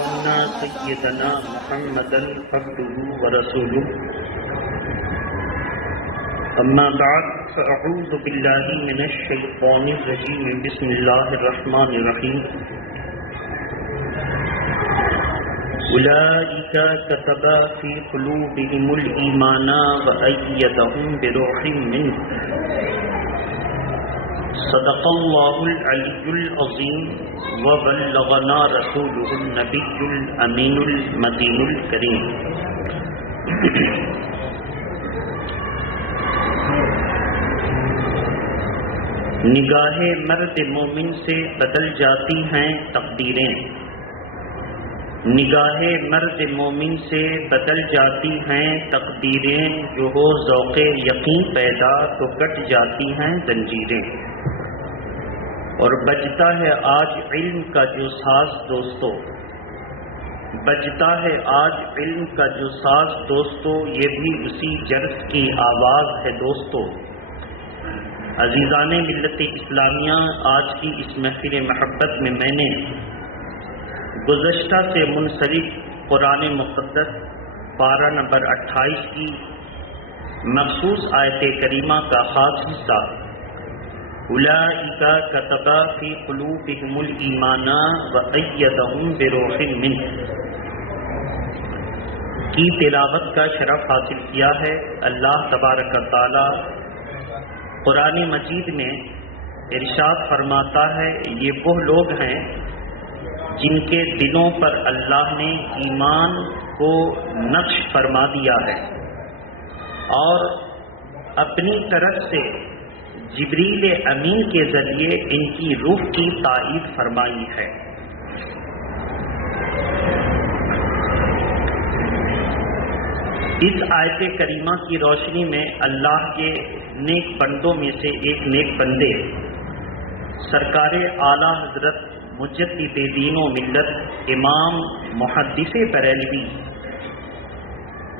أن سيدنا محمدا عبده ورسوله أما بعد فأعوذ بالله من الشيطان الرجيم بسم الله الرحمن الرحيم أولئك كتب في قلوبهم الإيمان وأيدهم بروح منه صدق الله العلي العظيم وبلغنا رسوله النبي الأمين المتين الكريم. نگاہ مرد مومن سے بدل جاتی ہیں تقدیریں، نگاہ مرد مومن سے بدل جاتی ہیں تقدیریں، جو ہو ذوق یقین پیدا تو کٹ جاتی ہیں زنجیریں. اور بجتا ہے آج علم کا جو ساز دوستو، بجتا ہے آج علم کا جو ساز دوستو، یہ بھی اسی جرس کی آواز ہے دوستو. عزیزان ملت اسلامیہ، آج کی اس محفل محبت میں میں نے گزشتہ سے منسلک قرآن مقدس پارہ نمبر 28 کی مخصوص آیت کریمہ کا خاص حصہ اولئک کتب فی قلوبہم الایمان وایدہم بروح منہ کی تلاوت کا شرف حاصل کیا ہے. اللہ تبارک و تعالی قرآن مجید میں ارشاد فرماتا ہے، یہ وہ لوگ ہیں جن کے دلوں پر اللہ نے ایمان کو نقش فرما دیا ہے اور اپنی طرف سے جبریل امین کے ذریعے ان کی روح کی تائید فرمائی ہے. اس آیت کریمہ کی روشنی میں اللہ کے نیک بندوں میں سے ایک نیک بندے سرکار اعلیٰ حضرت مجدد دین و ملت امام محدث بریلوی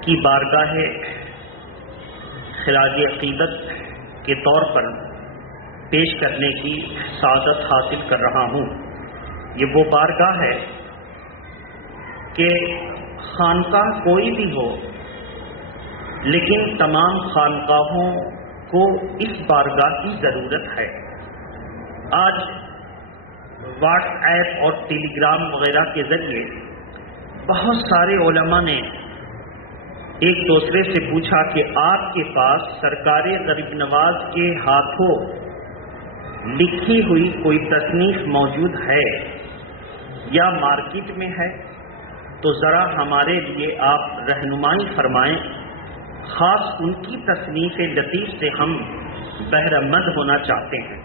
کی بارگاہ خراج عقیدت کے طور پر پیش کرنے کی سعادت حاصل کر رہا ہوں. یہ وہ بارگاہ ہے کہ خانقاہ کوئی بھی ہو، لیکن تمام خانقاہوں کو اس بارگاہ کی ضرورت ہے. آج واٹس ایپ اور ٹیلی گرام وغیرہ کے ذریعے بہت سارے علماء نے ایک دوسرے سے پوچھا کہ آپ کے پاس سرکار غریب نواز کے ہاتھوں لکھی ہوئی کوئی تصنیف موجود ہے یا مارکیٹ میں ہے، تو ذرا ہمارے لیے آپ رہنمائی فرمائیں. خاص ان کی تصنیف لطیف سے ہم بہرہ مند ہونا چاہتے ہیں.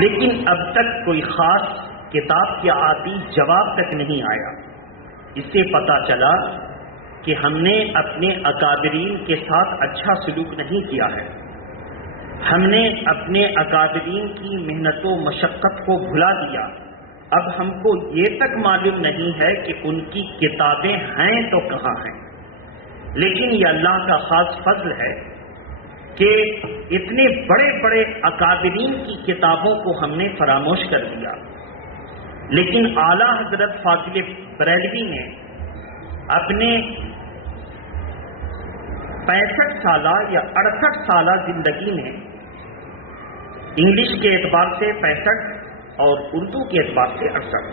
لیکن اب تک کوئی خاص کتاب کے عادی جواب تک نہیں آیا. اس سے پتہ چلا کہ ہم نے اپنے اکابرین کے ساتھ اچھا سلوک نہیں کیا ہے. ہم نے اپنے اکابرین کی محنت و مشقت کو بھلا دیا. اب ہم کو یہ تک معلوم نہیں ہے کہ ان کی کتابیں ہیں تو کہاں ہیں. لیکن یہ اللہ کا خاص فضل ہے کہ اتنے بڑے بڑے اکابرین کی کتابوں کو ہم نے فراموش کر دیا. لیکن اعلیٰ حضرت فاضل بریلوی نے اپنے 65 سالہ یا 68 سالہ زندگی میں انگلش کے اعتبار سے 65 اور اردو کے اعتبار سے 68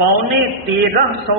1350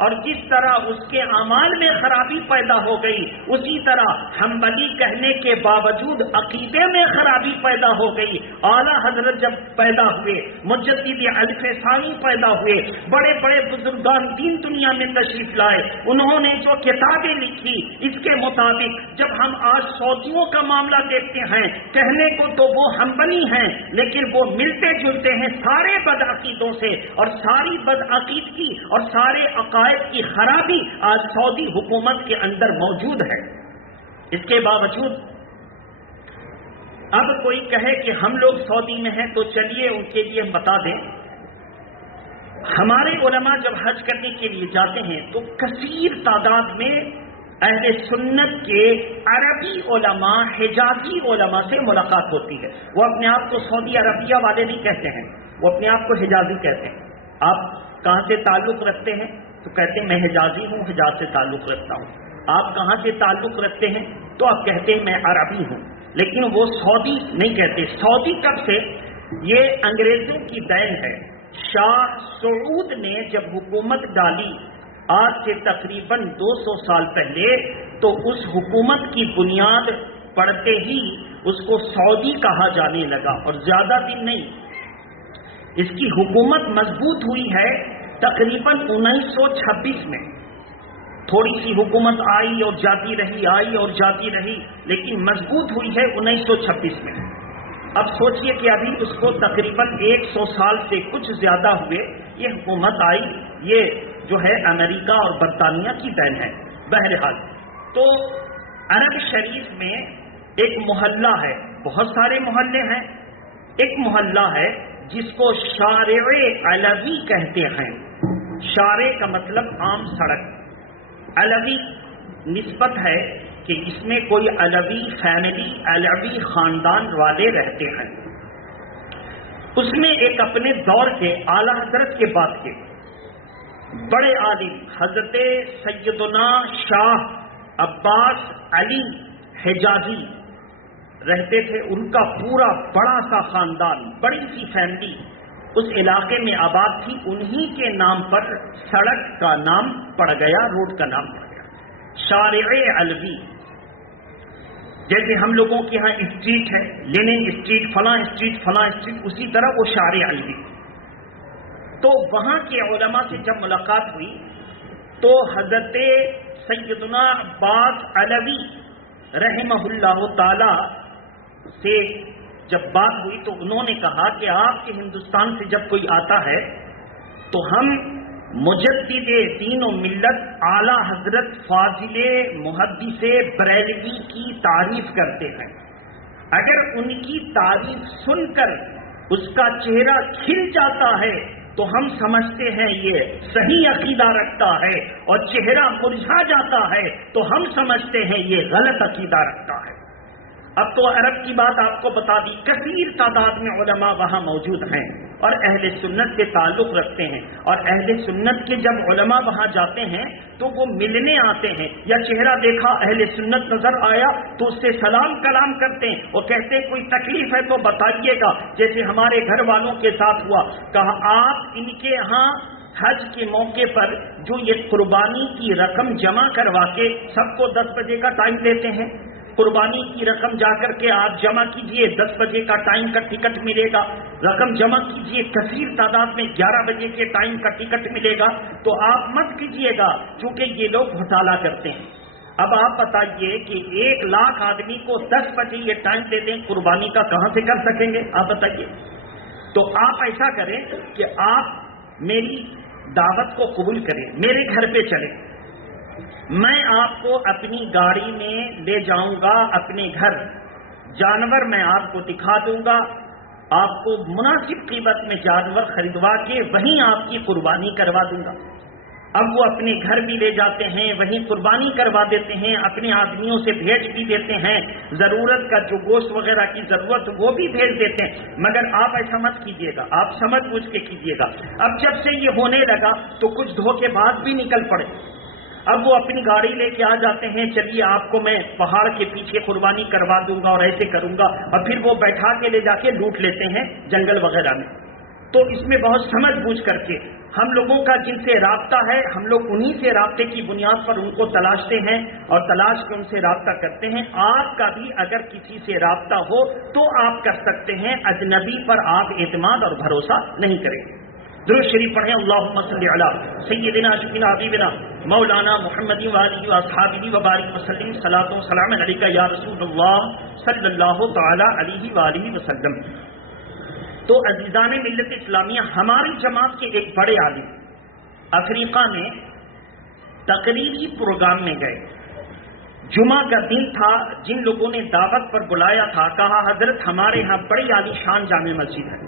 اور جس طرح اس کے اعمال میں خرابی پیدا ہو گئی، اسی طرح حنبلی کہنے کے باوجود عقیدے میں خرابی پیدا ہو گئی۔ اعلیٰ حضرت جب پیدا ہوئے، مجدد الف ثانی پیدا ہوئے، بڑے بڑے بزرگان دین دنیا میں تشریف لائے، انہوں نے جو کتابیں لکھی اس کے مطابق جب ہم آج سعودیوں کا معاملہ دیکھتے ہیں، کہنے کو تو وہ حنبلی ہیں لیکن وہ ملتے جلتے ہیں سارے بدعقیدوں سے، اور ساری بدعقیدگی اور سارے عقائد کی خرابی آج سعودی حکومت کے اندر موجود ہے۔ اس کے باوجود اب کوئی کہے کہ ہم لوگ سعودی میں ہیں تو چلیے ان کے لیے ہم بتا دیں، ہمارے علماء جب حج کرنے کے لیے جاتے ہیں تو کثیر تعداد میں اہل سنت کے عربی علماء، حجازی علماء سے ملاقات ہوتی ہے۔ وہ اپنے آپ کو سعودی عربیہ والے نہیں کہتے ہیں، وہ اپنے آپ کو حجازی کہتے ہیں۔ آپ کہاں سے تعلق رکھتے ہیں تو کہتے ہیں میں حجازی ہوں، حجاز سے تعلق رکھتا ہوں۔ آپ کہاں سے تعلق رکھتے ہیں تو آپ کہتے ہیں میں عربی ہوں، لیکن وہ سعودی نہیں کہتے۔ سعودی کب سے؟ یہ انگریزوں کی دین ہے۔ شاہ سعود نے جب حکومت ڈالی آج سے تقریباً 200 سال پہلے، تو اس حکومت کی بنیاد پڑتے ہی اس کو سعودی کہا جانے لگا، اور زیادہ دن نہیں، اس کی حکومت مضبوط ہوئی ہے تقریباً 1926 میں۔ تھوڑی سی حکومت آئی اور جاتی رہی، آئی اور جاتی رہی، لیکن مضبوط ہوئی ہے 1926 میں۔ اب سوچئے کہ ابھی اس کو تقریباً 100 سال سے کچھ زیادہ ہوئے یہ حکومت آئی، یہ جو ہے امریکہ اور برطانیہ کی دین ہے۔ بہرحال تو عرب شریف میں ایک محلہ ہے، بہت سارے محلے ہیں، ایک محلہ ہے جس کو شارع علوی کہتے ہیں۔ شارع کا مطلب عام سڑک، علوی نسبت ہے کہ اس میں کوئی علوی فیملی، علوی خاندان والے رہتے ہیں۔ اس میں ایک اپنے دور کے اعلیٰ حضرت کے بعد کے بڑے عالم حضرت سیدنا شاہ عباس علی حجازی رہتے تھے۔ ان کا پورا بڑا سا خاندان، بڑی سی فیملی اس علاقے میں آباد تھی۔ انہی کے نام پر سڑک کا نام پڑ گیا، روڈ کا نام پڑ گیا شارع علوی۔ جیسے ہم لوگوں کے ہاں اسٹریٹ ہے، لینن اسٹریٹ، فلاں اسٹریٹ، فلاں اسٹریٹ، اسی طرح وہ شارع علوی۔ تو وہاں کے علماء سے جب ملاقات ہوئی تو حضرت سیدنا عباس علوی رحمہ اللہ تعالی سے جب بات ہوئی تو انہوں نے کہا کہ آپ کے ہندوستان سے جب کوئی آتا ہے تو ہم مجدد دین و ملت اعلیٰ حضرت فاضل محدث بریلوی کی تعریف کرتے ہیں۔ اگر ان کی تعریف سن کر اس کا چہرہ کھل جاتا ہے تو ہم سمجھتے ہیں یہ صحیح عقیدہ رکھتا ہے، اور چہرہ مرجھا جاتا ہے تو ہم سمجھتے ہیں یہ غلط عقیدہ رکھتا ہے۔ اب تو عرب کی بات آپ کو بتا دی، کثیر تعداد میں علماء وہاں موجود ہیں اور اہل سنت سے تعلق رکھتے ہیں، اور اہل سنت کے جب علماء وہاں جاتے ہیں تو وہ ملنے آتے ہیں، یا چہرہ دیکھا اہل سنت نظر آیا تو اس سے سلام کلام کرتے ہیں اور کہتے ہیں کوئی تکلیف ہے تو بتائیے گا، جیسے ہمارے گھر والوں کے ساتھ ہوا۔ کہا آپ ان کے ہاں حج کے موقع پر جو یہ قربانی کی رقم جمع کروا کے سب کو 10 بجے کا ٹائم دیتے ہیں، قربانی کی رقم جا کر کے آپ جمع کیجئے، 10 بجے کا ٹائم کا ٹکٹ ملے گا، رقم جمع کیجئے، کثیر تعداد میں 11 بجے کے ٹائم کا ٹکٹ ملے گا، تو آپ مت کیجئے گا چونکہ یہ لوگ گھوٹالہ کرتے ہیں۔ اب آپ بتائیے کہ 1 لاکھ آدمی کو 10 بجے یہ ٹائم دے دیں، قربانی کا کہاں سے کر سکیں گے آپ بتائیے؟ تو آپ ایسا کریں کہ آپ میری دعوت کو قبول کریں، میرے گھر پہ چلیں، میں آپ کو اپنی گاڑی میں لے جاؤں گا اپنے گھر، جانور میں آپ کو دکھا دوں گا، آپ کو مناسب قیمت میں جانور خریدوا کے وہیں آپ کی قربانی کروا دوں گا۔ اب وہ اپنے گھر بھی لے جاتے ہیں، وہیں قربانی کروا دیتے ہیں، اپنے آدمیوں سے بھیج بھی دیتے ہیں، ضرورت کا جو گوشت وغیرہ کی ضرورت وہ بھی بھیج دیتے ہیں، مگر آپ ایسا مت کیجیے گا، آپ سمجھ بوجھ کے کیجیے گا۔ اب جب سے یہ ہونے لگا تو کچھ دھوکے باز بھی نکل پڑے، اب وہ اپنی گاڑی لے کے آ جاتے ہیں، چلیے آپ کو میں پہاڑ کے پیچھے قربانی کروا دوں گا اور ایسے کروں گا، اور پھر وہ بیٹھا کے لے جا کے لوٹ لیتے ہیں جنگل وغیرہ میں۔ تو اس میں بہت سمجھ بوجھ کر کے ہم لوگوں کا جن سے رابطہ ہے، ہم لوگ انہی سے رابطے کی بنیاد پر ان کو تلاشتے ہیں اور تلاش کے ان سے رابطہ کرتے ہیں۔ آپ کا بھی اگر کسی سے رابطہ ہو تو آپ کر سکتے ہیں، اجنبی پر آپ اعتماد اور بھروسہ نہیں کریں۔ درود شریف پڑھیں، اللہم صلی علی سیدنا شفینا حبیبنا مولانا محمد وآلہ واصحابہ وبارک وسلم، صلاۃ و سلام علیک یا رسول اللہ صلی اللہ تعالی علیہ وآلہ وسلم۔ تو عزیزان ملت اسلامیہ، ہماری جماعت کے ایک بڑے عالم افریقہ میں تقریری پروگرام میں گئے۔ جمعہ کا دن تھا، جن لوگوں نے دعوت پر بلایا تھا کہا حضرت ہمارے ہاں بڑی عالی شان جامع مسجد ہے،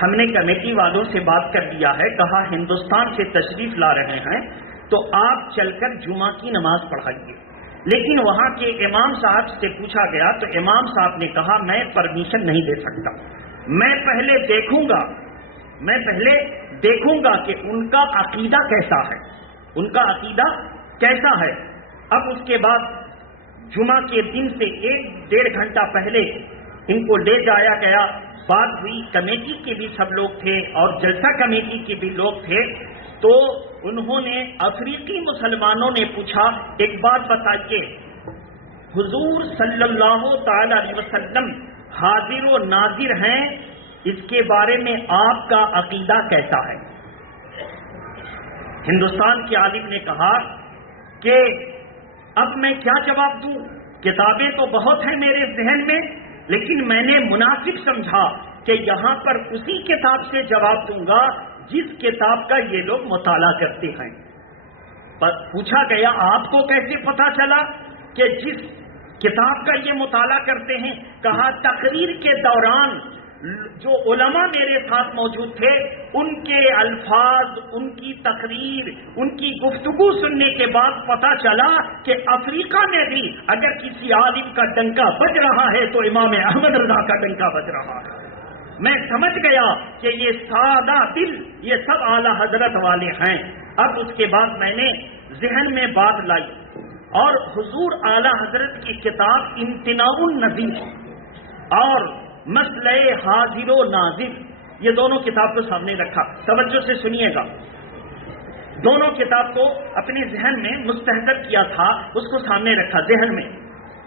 ہم نے کمیٹی والوں سے بات کر لیا ہے، کہا ہندوستان سے تشریف لا رہے ہیں تو آپ چل کر جمعہ کی نماز پڑھائیے۔ لیکن وہاں کے امام صاحب سے پوچھا گیا تو امام صاحب نے کہا میں پرمیشن نہیں دے سکتا، میں پہلے دیکھوں گا کہ ان کا عقیدہ کیسا ہے، ان کا عقیدہ کیسا ہے۔ اب اس کے بعد جمعہ کے دن سے 1-1.5 گھنٹہ پہلے ان کو لے جایا گیا، بات ہوئی، کمیٹی کے بھی سب لوگ تھے اور جلسہ کمیٹی کے بھی لوگ تھے۔ تو انہوں نے افریقی مسلمانوں نے پوچھا ایک بات بتائیے، حضور صلی اللہ تعالی علیہ وسلم حاضر و ناظر ہیں، اس کے بارے میں آپ کا عقیدہ کیسا ہے؟ ہندوستان کے عالم نے کہا کہ اب میں کیا جواب دوں، کتابیں تو بہت ہیں میرے ذہن میں، لیکن میں نے مناسب سمجھا کہ یہاں پر اسی کتاب سے جواب دوں گا جس کتاب کا یہ لوگ مطالعہ کرتے ہیں۔ پوچھا گیا آپ کو کیسے پتا چلا کہ جس کتاب کا یہ مطالعہ کرتے ہیں؟ کہا تقریر کے دوران جو علماء میرے ساتھ موجود تھے ان کے الفاظ، ان کی تقریر، ان کی گفتگو سننے کے بعد پتا چلا کہ افریقہ میں بھی اگر کسی عالم کا ڈنکا بج رہا ہے تو امام احمد رضا کا ڈنکا بج رہا ہے۔ میں سمجھ گیا کہ یہ سادہ دل، یہ سب اعلی حضرت والے ہیں۔ اب اس کے بعد میں نے ذہن میں بات لائی اور حضور اعلی حضرت کی کتاب امتناع النظیر اور مسئلہ حاضر و ناظر، یہ دونوں کتاب کو سامنے رکھا۔ توجہ سے سنیے گا، دونوں کتاب کو اپنے ذہن میں مستحضر کیا تھا، اس کو سامنے رکھا، ذہن میں،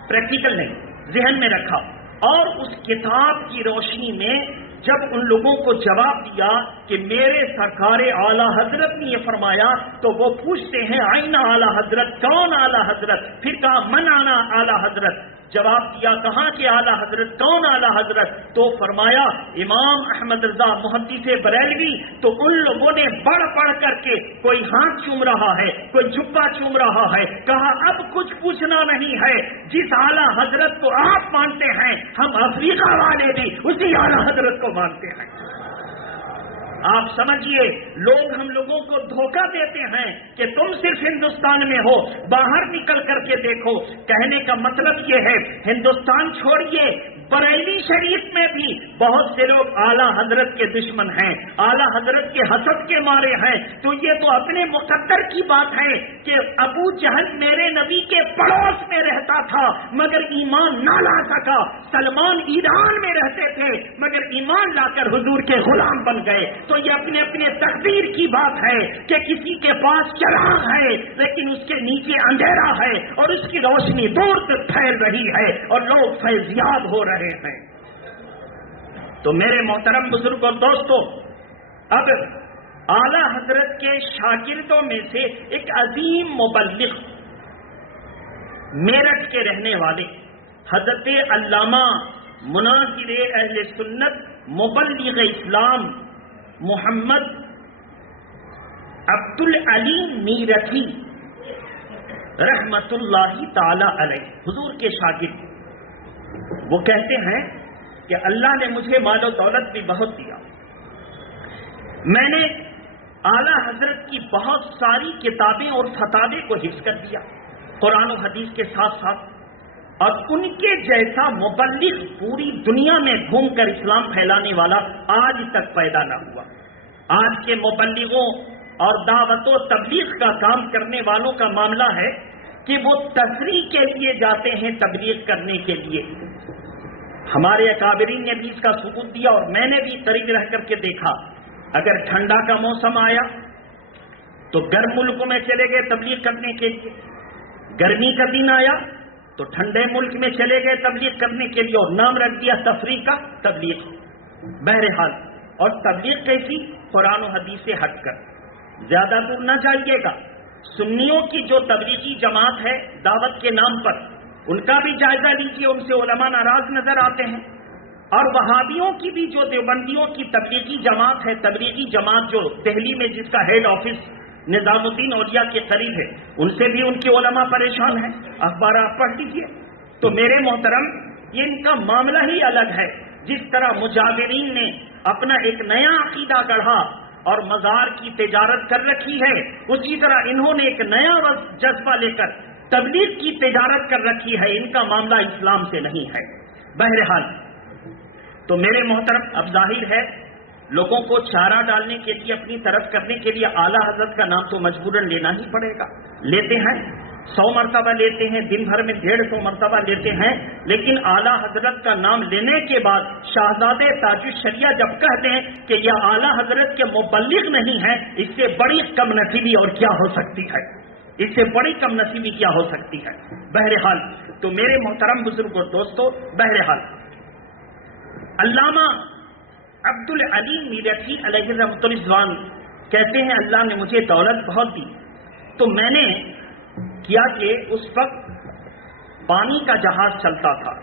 پریکٹیکل نہیں، ذہن میں رکھا، اور اس کتاب کی روشنی میں جب ان لوگوں کو جواب دیا کہ میرے سرکار اعلی حضرت نے یہ فرمایا، تو وہ پوچھتے ہیں آئین اعلی حضرت، کون اعلی حضرت؟ پھر کہا من آنا اعلی حضرت، جواب دیا کہاں کہ اعلی حضرت کون اعلی حضرت؟ تو فرمایا امام احمد رضا محدث بریلوی۔ تو ان لوگوں نے بڑھ کر کے کوئی ہاتھ چوم رہا ہے، کوئی جھبا چوم رہا ہے، کہا اب کچھ پوچھنا نہیں ہے، جس اعلی حضرت کو آپ مانتے ہیں ہم افریقہ والے بھی اسی اعلی حضرت کو مانتے ہیں۔ آپ سمجھیے، لوگ ہم لوگوں کو دھوکہ دیتے ہیں کہ تم صرف ہندوستان میں ہو، باہر نکل کر کے دیکھو۔ کہنے کا مطلب یہ ہے ہندوستان چھوڑیے، بریلی شریف میں بھی بہت سے لوگ اعلی حضرت کے دشمن ہیں، اعلی حضرت کے حسد کے مارے ہیں۔ تو یہ تو اپنے مقدر کی بات ہے کہ ابو جہل میرے نبی کے پڑوس میں رہتا تھا مگر ایمان نہ لا سکا، سلمان ایران میں رہتے تھے مگر ایمان لا کر حضور کے غلام بن گئے۔ تو یہ اپنے اپنے تقدیر کی بات ہے کہ کسی کے پاس چراغ ہے لیکن اس کے نیچے اندھیرا ہے اور اس کی روشنی دور تک پھیل رہی ہے اور لوگ فیضیاب ہو رہے ہیں۔ تو میرے محترم بزرگ اور دوستو، اب اعلی حضرت کے شاگردوں میں سے ایک عظیم مبلغ، میرٹھ کے رہنے والے حضرت علامہ مناظر اہل سنت مبلغ اسلام محمد عبد العلیم میرٹھی رحمت اللہ تعالی علیہ، حضور کے شاگرد، وہ کہتے ہیں کہ اللہ نے مجھے مال و دولت بھی بہت دیا، میں نے اعلی حضرت کی بہت ساری کتابیں اور فتاوی کو حفظ کر دیا قرآن و حدیث کے ساتھ ساتھ، اور ان کے جیسا مبلغ پوری دنیا میں گھوم کر اسلام پھیلانے والا آج تک پیدا نہ ہوا۔ آج کے مبلغوں اور دعوت و تبلیغ کا کام کرنے والوں کا معاملہ ہے کہ وہ تفریح کے لیے جاتے ہیں تبلیغ کرنے کے لیے۔ ہمارے اکابرین نے بھی اس کا ثبوت دیا اور میں نے بھی قریب رہ کر کے دیکھا اگر ٹھنڈا کا موسم آیا تو گرم ملکوں میں چلے گئے تبلیغ کرنے کے لیے، گرمی کا دن آیا تو ٹھنڈے ملک میں چلے گئے تبلیغ کرنے کے لیے، اور نام رکھ دیا تفریح کا تبلیغ۔ بہرحال اور تبلیغ کیسی؟ قرآن و حدیث سے ہٹ کر، زیادہ دور نہ جائیے گا۔ سنیوں کی جو تبلیغی جماعت ہے دعوت کے نام پر، ان کا بھی جائزہ لیجیے، ان سے علماء ناراض نظر آتے ہیں۔ اور وہابیوں کی بھی جو دیوبندیوں کی تبلیغی جماعت ہے، تبلیغی جماعت جو دہلی میں جس کا ہیڈ آفس نظام الدین اولیاء کے قریب ہے، ان سے بھی ان کے علماء پریشان ہیں، اخبارات پڑھ لیجیے۔ تو میرے محترم، یہ ان کا معاملہ ہی الگ ہے۔ جس طرح مجاورین نے اپنا ایک نیا عقیدہ گڑھا اور مزار کی تجارت کر رکھی ہے، اسی طرح انہوں نے ایک نیا جذبہ لے کر تبلیغ کی تجارت کر رکھی ہے۔ ان کا معاملہ اسلام سے نہیں ہے۔ بہرحال تو میرے محترم، اب ظاہر ہے لوگوں کو چارہ ڈالنے کے لیے، اپنی طرف کرنے کے لیے اعلیٰ حضرت کا نام تو مجبوراً لینا ہی پڑے گا۔ لیتے ہیں 100 مرتبہ لیتے ہیں، دن بھر میں 150 مرتبہ لیتے ہیں، لیکن اعلیٰ حضرت کا نام لینے کے بعد شہزادے تاج الشریعہ جب کہتے ہیں کہ یہ اعلیٰ حضرت کے مبلغ نہیں ہے، اس سے بڑی کم نصیبی اور کیا ہو سکتی ہے؟ اس سے بڑی کم نصیبی کیا ہو سکتی ہے؟ بہرحال تو میرے محترم بزرگ اور دوستو، بہرحال علامہ عبدالعلیم میرٹھی علیہ رحمۃ اللہ کہتے ہیں اللہ نے مجھے دولت بہت دی، تو میں نے کیا کہ اس وقت پانی کا جہاز چلتا تھا،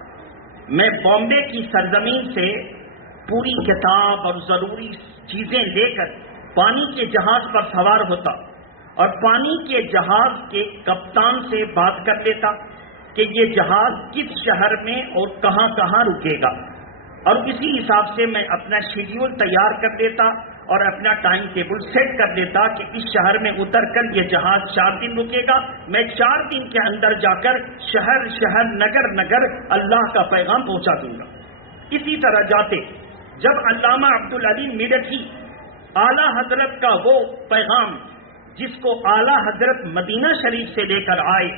میں بامبے کی سرزمین سے پوری کتاب اور ضروری چیزیں لے کر پانی کے جہاز پر سوار ہوتا اور پانی کے جہاز کے کپتان سے بات کر لیتا کہ یہ جہاز کس شہر میں اور کہاں کہاں رکے گا، اور اسی حساب سے میں اپنا شیڈیول تیار کر دیتا اور اپنا ٹائم ٹیبل سیٹ کر دیتا کہ اس شہر میں اتر کر یہ جہاز 4 دن رکے گا، میں 4 دن کے اندر جا کر شہر شہر نگر نگر اللہ کا پیغام پہنچا دوں گا۔ اسی طرح جاتے جب علامہ عبدالعلیم میرٹھی اعلیٰ حضرت کا وہ پیغام جس کو اعلیٰ حضرت مدینہ شریف سے لے کر آئے،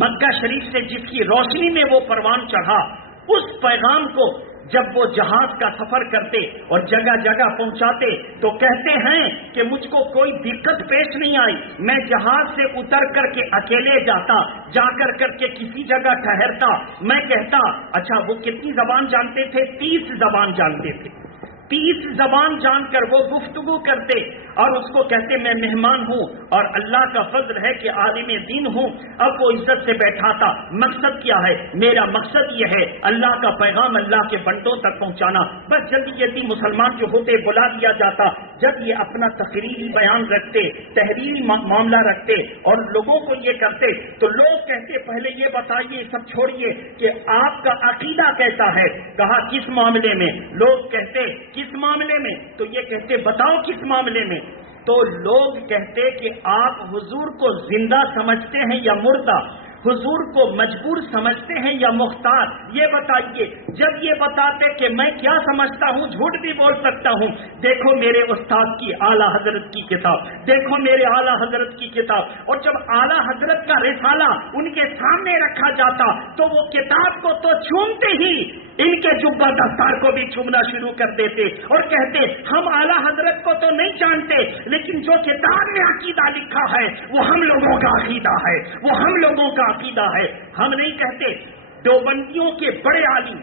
مکہ شریف سے جس کی روشنی میں وہ پروان چڑھا، اس پیغام کو جب وہ جہاز کا سفر کرتے اور جگہ جگہ پہنچاتے تو کہتے ہیں کہ مجھ کو کوئی دقت پیش نہیں آئی، میں جہاز سے اتر کر کے اکیلے جاتا، جا کر کے کسی جگہ ٹھہرتا، میں کہتا اچھا وہ کتنی زبان جانتے تھے؟ 30 زبان جانتے تھے۔ 30 زبان جان کر وہ گفتگو کرتے اور اس کو کہتے میں مہمان ہوں اور اللہ کا فضل ہے کہ عالم دین ہوں۔ اب وہ عزت سے بیٹھاتا، مقصد کیا ہے؟ میرا مقصد یہ ہے اللہ کا پیغام اللہ کے بندوں تک پہنچانا۔ بس جلدی جلدی مسلمان جو ہوتے بلا دیا جاتا، جب یہ اپنا تقریری بیان رکھتے، تحریری معاملہ رکھتے اور لوگوں کو یہ کرتے تو لوگ کہتے پہلے یہ بتائیے، سب چھوڑیے کہ آپ کا عقیدہ کیسا ہے؟ کہا کس معاملے میں؟ لوگ کہتے کس معاملے میں؟ تو یہ کہتے بتاؤ کس معاملے میں؟ تو لوگ کہتے کہ آپ حضور کو زندہ سمجھتے ہیں یا مردہ، حضور کو مجبور سمجھتے ہیں یا مختار، یہ بتائیے۔ جب یہ بتاتے کہ میں کیا سمجھتا ہوں، جھوٹ بھی بول سکتا ہوں، دیکھو میرے استاد کی اعلیٰ حضرت کی کتاب، دیکھو میرے اعلیٰ حضرت کی کتاب۔ اور جب اعلیٰ حضرت کا رسالہ ان کے سامنے رکھا جاتا تو وہ کتاب کو تو چھومتے ہی ان کے جبہ دستار کو بھی چھومنا شروع کر دیتے اور کہتے ہم اعلیٰ حضرت کو تو نہیں جانتے، لیکن جو کتاب میں عقیدہ لکھا ہے وہ ہم لوگوں کا عقیدہ ہے، وہ ہم لوگوں کا عقیدہ ہے۔ ہم نہیں کہتے۔ دیوبندیوں کے بڑے عالم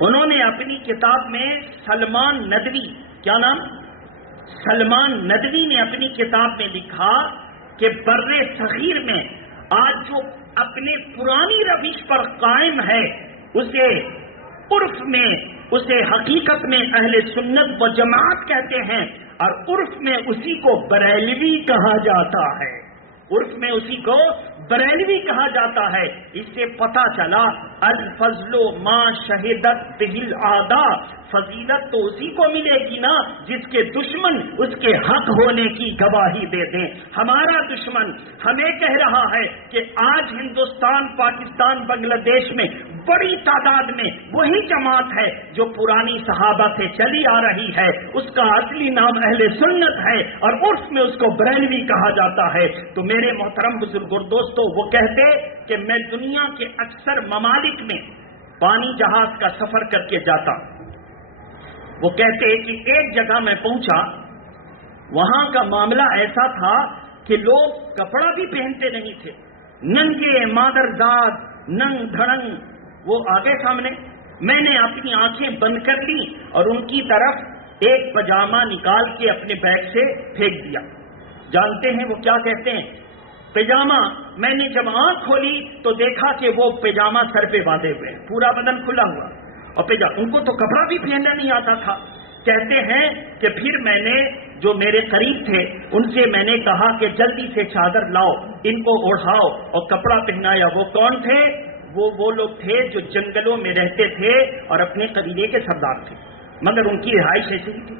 انہوں نے اپنی کتاب میں سلمان ندوی، کیا نام؟ سلمان ندوی نے اپنی کتاب میں لکھا کہ بر صغیر میں آج جو اپنے پرانی روش پر قائم ہے اسے عرف میں، اسے حقیقت میں اہل سنت و جماعت کہتے ہیں، اور عرف میں اسی کو بریلوی کہا جاتا ہے، عرف میں اسی کو بریلوی کہا جاتا ہے۔ اس سے پتہ چلا الفضل ما شہدت بہ الاعداء، فضیلت تو اسی کو ملے گی نا جس کے دشمن اس کے حق ہونے کی گواہی دے دیں۔ ہمارا دشمن ہمیں کہہ رہا ہے کہ آج ہندوستان، پاکستان، بنگلہ دیش میں بڑی تعداد میں وہی جماعت ہے جو پرانی صحابہ سے چلی آ رہی ہے، اس کا اصلی نام اہل سنت ہے اور عرف میں اس کو بریلوی کہا جاتا ہے۔ تو میرے محترم بزرگ اور دوستو، وہ کہتے کہ میں دنیا کے اکثر ممالک میں پانی جہاز کا سفر کر کے جاتا، وہ کہتے کہ ایک جگہ میں پہنچا، وہاں کا معاملہ ایسا تھا کہ لوگ کپڑا بھی پہنتے نہیں تھے، ننگے مادرزاد ننگ دھڑنگ وہ آگے سامنے. میں نے اپنی آنکھیں بند کر لی اور ان کی طرف ایک پجامہ نکال کے اپنے بیگ سے پھینک دیا. جانتے ہیں وہ کیا کہتے ہیں؟ پجامہ. میں نے جب آنکھ کھولی تو دیکھا کہ وہ پجامہ سر پہ باندھے ہوئے، پورا بدن کھلا ہوا، اور ان کو تو کپڑا بھی پہننا نہیں آتا تھا. کہتے ہیں کہ پھر میں نے جو میرے قریب تھے ان سے میں نے کہا کہ جلدی سے چادر لاؤ، ان کو اوڑھاؤ اور کپڑا پہنایا. وہ کون تھے؟ وہ لوگ تھے جو جنگلوں میں رہتے تھے اور اپنے قبیلے کے سردار تھے، مگر ان کی رہائش ایسی ہی تھی.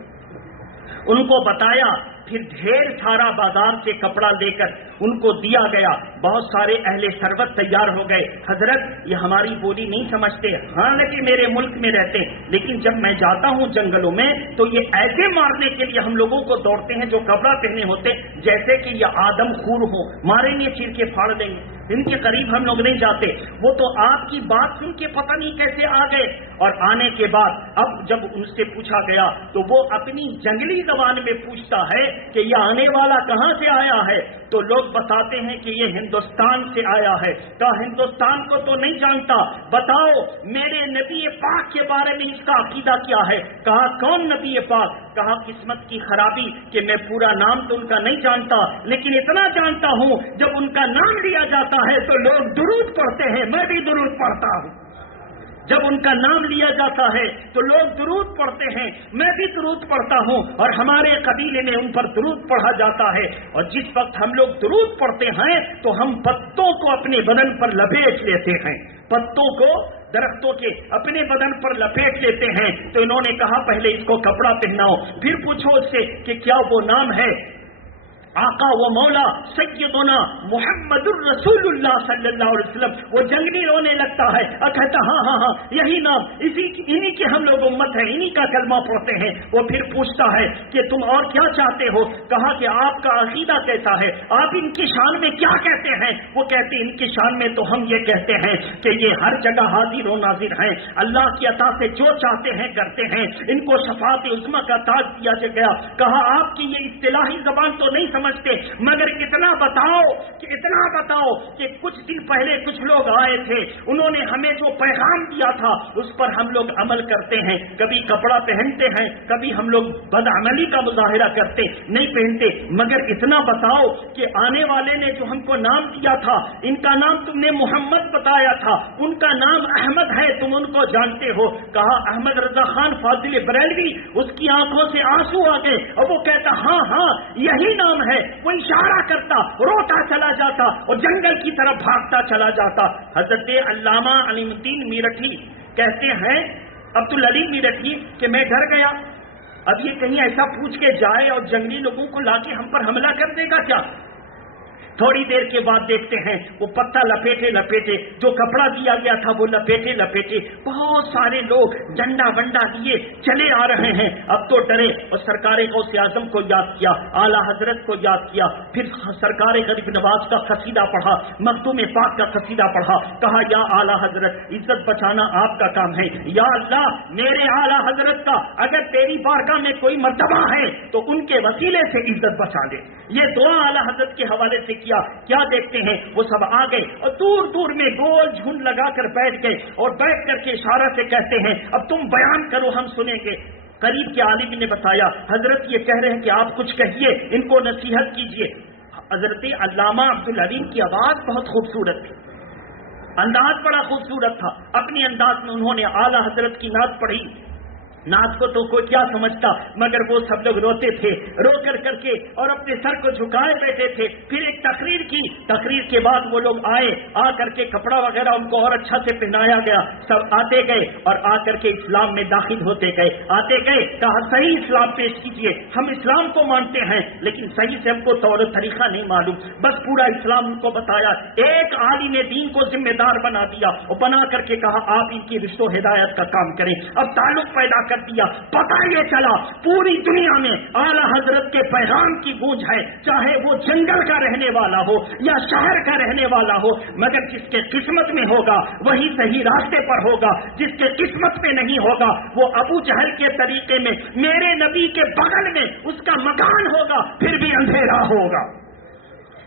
ان کو بتایا، پھر ڈھیر سارا بازار سے کپڑا لے کر ان کو دیا گیا. بہت سارے اہل ثروت تیار ہو گئے. حضرت یہ ہماری بولی نہیں سمجھتے، حالانکہ میرے ملک میں رہتے، لیکن جب میں جاتا ہوں جنگلوں میں تو یہ ایسے مارنے کے لیے ہم لوگوں کو دوڑتے ہیں جو کپڑا پہنے ہوتے جیسے کہ یہ آدم خور ہو، ماریں گے، چیر کے پھاڑ دیں گے. ان کے قریب ہم لوگ نہیں جاتے. وہ تو آپ کی بات سن کے پتہ نہیں کیسے آ گئے، اور آنے کے بعد اب جب ان سے پوچھا گیا تو وہ اپنی جنگلی زبان میں پوچھتا ہے کہ یہ آنے والا کہاں سے آیا ہے؟ تو لوگ بتاتے ہیں کہ یہ ہندوستان سے آیا ہے. کہا ہندوستان کو تو نہیں جانتا، بتاؤ میرے نبی پاک کے بارے میں اس کا عقیدہ کیا ہے؟ کہا کون نبی پاک؟ کہا قسمت کی خرابی کہ میں پورا نام تو ان کا نہیں جانتا، لیکن اتنا جانتا ہوں جب ان کا نام لیا جاتا ہے تو لوگ درود پڑھتے ہیں، میں بھی درود پڑھتا ہوں. جب ان کا نام لیا جاتا ہے تو لوگ درود پڑھتے ہیں، میں بھی درود پڑھتا ہوں، اور ہمارے قبیلے میں ان پر درود پڑھا جاتا ہے. اور جس وقت ہم لوگ درود پڑھتے ہیں تو ہم پتوں کو اپنے بدن پر لپیٹ لیتے ہیں، پتوں کو درختوں کے اپنے بدن پر لپیٹ لیتے ہیں. تو انہوں نے کہا پہلے اس کو کپڑا پہناؤ، پھر پوچھو اس سے کہ کیا وہ نام ہے آقا و مولا سیدنا محمد الرسول اللہ صلی اللہ علیہ وسلم. وہ جنگلی رونے لگتا ہے اور کہتا ہاں یہی نام، انہی کے ہم لوگ امت ہیں، انہی کا کلمہ پڑھتے ہیں. وہ پھر پوچھتا ہے کہ تم اور کیا چاہتے ہو؟ کہا کہ آپ کا عقیدہ کیسا ہے، آپ ان کی شان میں کیا کہتے ہیں؟ وہ کہتے ہیں ان کی شان میں تو ہم یہ کہتے ہیں کہ یہ ہر جگہ حاضر و ناظر ہیں، اللہ کی عطا سے جو چاہتے ہیں کرتے ہیں، ان کو شفاعت عظمی کا تاج دیا گیا. کہا آپ کی یہ اصطلاحی زبان تو نہیں سمجھتے، مگر اتنا بتاؤ کہ کچھ دن پہلے کچھ لوگ آئے تھے، انہوں نے ہمیں جو پیغام دیا تھا اس پر ہم لوگ عمل کرتے ہیں، کبھی کپڑا پہنتے ہیں، کبھی ہم لوگ بدعملی کا مظاہرہ کرتے نہیں پہنتے، مگر اتنا بتاؤ کہ آنے والے نے جو ہم کو نام دیا تھا، ان کا نام تم نے محمد بتایا تھا، ان کا نام احمد ہے، تم ان کو جانتے ہو؟ کہا احمد رضا خان فاضل بریلوی. اس کی آنکھوں سے آنسو آ گئے اور وہ کہتا ہاں یہی نام ہے. وہ اشارہ کرتا، روتا چلا جاتا اور جنگل کی طرف بھاگتا چلا جاتا. حضرت علامہ علیم الدین میرٹھی کہتے ہیں، عبدالعلیم میرٹھی، کہ میں ڈر گیا، اب یہ کہیں ایسا پوچھ کے جائے اور جنگلی لوگوں کو لا کے ہم پر حملہ کر دے گا کیا؟ تھوڑی دیر کے بعد دیکھتے ہیں وہ پتا لپیٹے جو کپڑا دیا گیا تھا وہ لپیٹے بہت سارے لوگ جھنڈا ونڈا لیے چلے آ رہے ہیں. اب تو ڈرے اور سرکار غوث اعظم کو یاد کیا، اعلیٰ حضرت کو یاد کیا، پھر سرکار غریب نواز کا قصیدہ پڑھا، مخدوم پاک کا قصیدہ پڑھا. کہا یا اعلیٰ حضرت عزت بچانا آپ کا کام ہے، یا اللہ میرے اعلیٰ حضرت کا اگر تیری بارگاہ میں کوئی مرتبہ ہے تو ان کے وسیلے سے عزت بچا لے. یہ دعا اعلیٰ حضرت کے حوالے سے کیا دیکھتے ہیں وہ سب آ گئے اور دور میں گول جھنڈ لگا کر بیٹھ گئے اور بیٹھ کر کے اشارہ سے کہتے ہیں اب تم بیان کرو ہم سنیں گے. قریب کے عالم نے بتایا حضرت یہ کہہ رہے ہیں کہ آپ کچھ کہیے، ان کو نصیحت کیجیے. حضرت علامہ عبدالعلیم کی آواز بہت خوبصورت تھی، انداز بڑا خوبصورت تھا. اپنی انداز میں انہوں نے اعلیٰ حضرت کی نعت پڑھی. نعت کو تو کوئی کیا سمجھتا، مگر وہ سب لوگ روتے تھے، رو کر کے اور اپنے سر کو جھکائے بیٹھے تھے. پھر ایک تقریر کی، تقریر کے بعد وہ لوگ آئے، آ کر کے کپڑا وغیرہ ان کو اور اچھا سے پہنایا گیا. سب آتے گئے اور آ کر کے اسلام میں داخل ہوتے گئے، آتے گئے. کہا صحیح اسلام پیش کیجیے، ہم اسلام کو مانتے ہیں لیکن صحیح سے ہم کو طور طریقہ نہیں معلوم. بس پورا اسلام ان کو بتایا. ایک عالم دین کو ذمہ دار بنا دیا اور بنا کر کے کہا آپ ان کی رشتہ و ہدایت کا کام کریں، اب تعلق پیدا کر دیا. پتہ یہ چلا پوری دنیا میں اعلی حضرت کے پیغام کی گونج ہے, چاہے وہ جنگل کا رہنے والا ہو یا شہر کا رہنے والا ہو, مگر جس کے قسمت میں ہوگا وہی صحیح راستے پر ہوگا, جس کے قسمت میں نہیں ہوگا وہ ابو جہل کے طریقے میں میرے نبی کے بغل میں اس کا مکان ہوگا, پھر بھی اندھیرا ہوگا,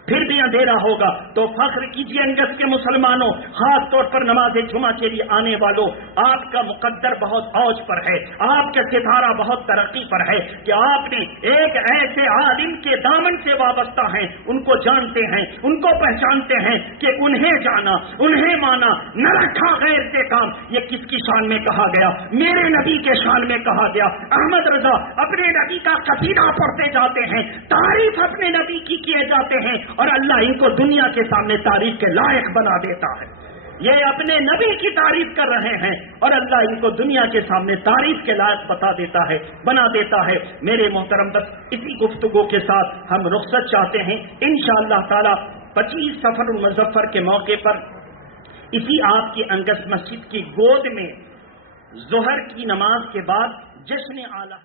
پھر بھی اندھیرا ہوگا. تو فخر کیجیے انگس کے مسلمانوں, خاص طور پر نماز جمعہ کے لیے آنے والوں, آپ کا مقدر بہت اوج پر ہے, آپ کا ستارہ بہت ترقی پر ہے کہ آپ نے ایک ایسے عالم کے دامن سے وابستہ ہیں, ان کو جانتے ہیں, ان کو پہچانتے ہیں کہ انہیں جانا, انہیں مانا, نہ رکھا غیر سے کام. یہ کس کی شان میں کہا گیا؟ میرے نبی کے شان میں کہا گیا. احمد رضا اپنے نبی کا قصیدہ پڑھتے جاتے ہیں, تعریف اپنے نبی کی کیے جاتے ہیں, اور اللہ ان کو دنیا کے سامنے تعریف کے لائق بنا دیتا ہے. یہ اپنے نبی کی تعریف کر رہے ہیں اور اللہ ان کو دنیا کے سامنے تعریف کے لائق بنا دیتا ہے. میرے محترم, بس اسی گفتگو کے ساتھ ہم رخصت چاہتے ہیں. انشاءاللہ تعالی 25 سفر المظفر کے موقع پر اسی آپ کی انگس مسجد کی گود میں ظہر کی نماز کے بعد جشن اعلی